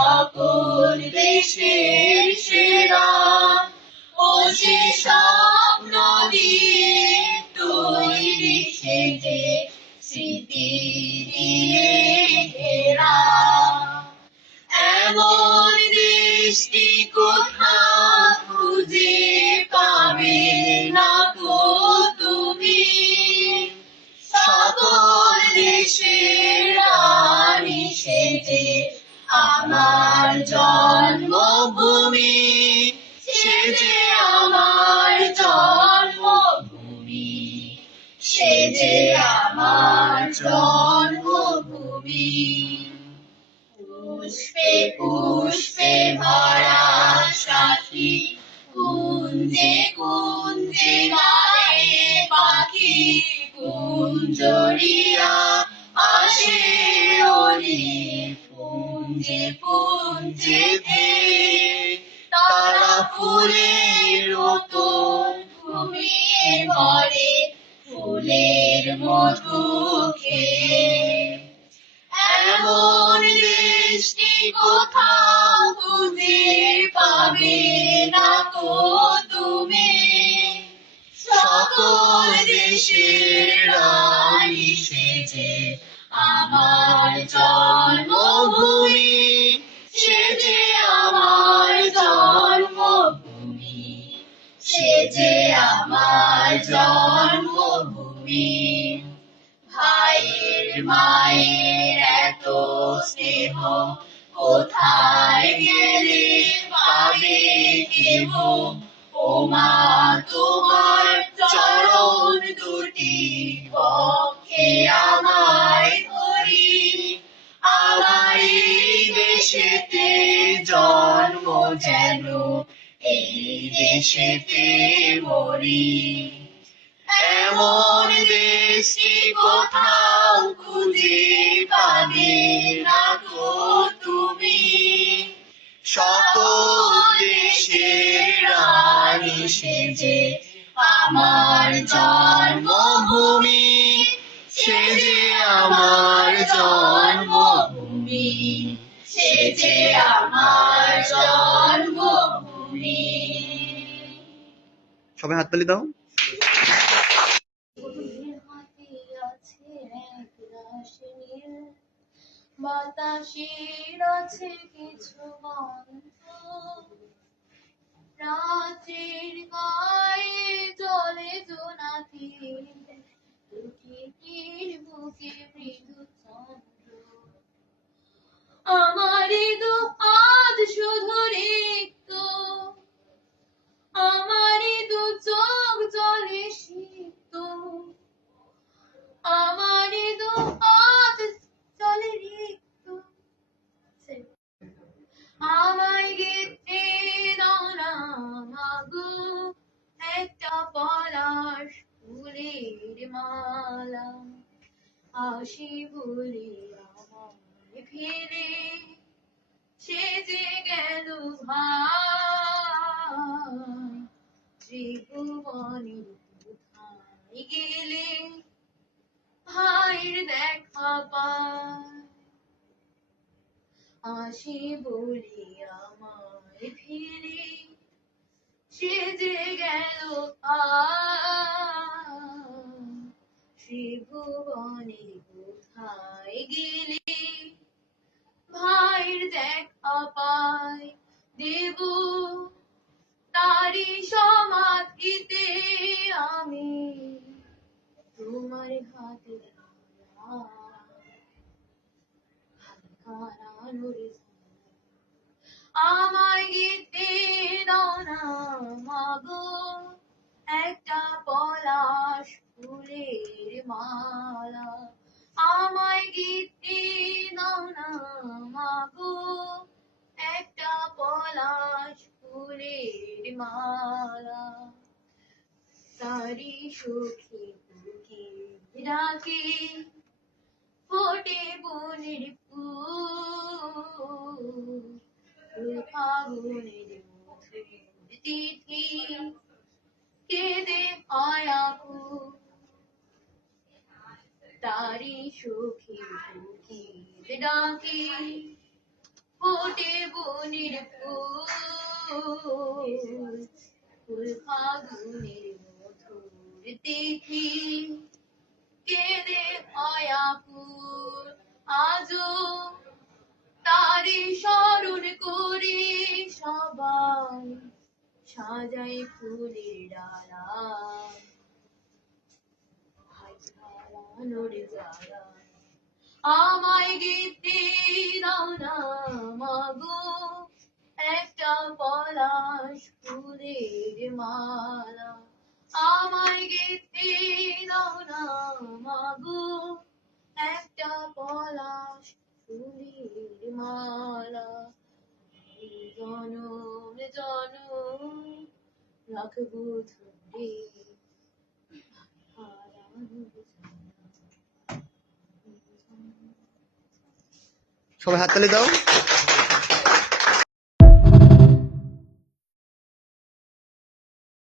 সকল দেশের সেরা ও সে স্বপ্ন দিয়ে তৈরি সেজে স্মৃতি দিয়ে ঘেরা এমন দেশটি কোথাও খুঁজে পাবে না গো তুমি সকল দেশের রানী সেজে আমার জন্মভূমি সেজে আমার জন্মভূমি সেজে আমার জন্মভূমি পুষ্পে পুষ্পে ভরা সাথী কুঞ্জে কুঞ্জে গায়ে পাখি কুঞ্জরিয়া আসে অলি পুঞ্জে পুঞ্জে তারা ফুলের মতো ঘুমিয়ে পড়ে ফুলের মধু খেয়ে এমন দেশটি কোথাও খুঁজে পাবে না গো তুমি সকল দেশের রানী সেজে আমার জন্মভূমি সেজে আমার জন্মভূমি সেজে আমার জন্মভূমি ভাইয়ের মায়ের এত স্নেহ কোথায় গেলে পাবে কেহ ও মা তোমার চরণ দুটি পক্ষে আমায় ধরি আমার এই দেশেতে জন্ম যেন এই দেশেতে মরি এমন দেশটি কোথাও খুঁজে পাবে না গো তুমি সকল দেশের রানী সেজে আমার জন্মভূমি সেজে আমার জন্মভূমি সেজে আমার জন্মভূমি সবাই হাততালি দাও বাতাসের আছে কিছু গন্ধ রাত্রির গায়ে জলে জোনাকি প্রকৃতির বুকে মৃদু চন্দ্র আমারই দু হাত শুধু রিক্ত আমারই দু চোখ জলে সিক্ত আমারই দু হাত জলে রিক্ত আমায় গেতে দাও না মাগো একটা পলাশ ফুলের মালা আসি বলে আমায় ফেলে সেজে গেল ভাই ত্রিভুবনে কোথায় গেলে ভাইয়ের দেখা পায় আসি বলি আমায় ফিরে সেজে গেল ত্রিভুবনে কোথায় গেলে ভাইয়ের দেখা পায় দেব তারি সমাধিতে আমি তোমার হাতে আমায় গেতে দাও না মাগো একটা পলাশ ফুলের মালা আমায় গেতে দাও না মাগো একটা পলাশ ফুলের মালা তারি সখী বুকে ডাকে ফোটে বনের ফুল ফাগুনের মধুর তিথি কেঁদে হয় আকুল তারি সখী বুকে ডাকে ফোটে ফাগুনের ফুল ফাগুনের মধুর তিথি কেঁদে হয় আকুল আজও তারি স্মরণ করে সবাই সাজাই ফুলের ডালা হারানোর জ্বালা আমায় গেতে দাও না মাগো একটা পলাশ ফুলের মালা আমায় গেতে দাও না মাগো একটা পলাশ ফুলের মালা জনম জনম রাখবো ধরে হারানোর জ্বালা। সবাই হাততালি দাও।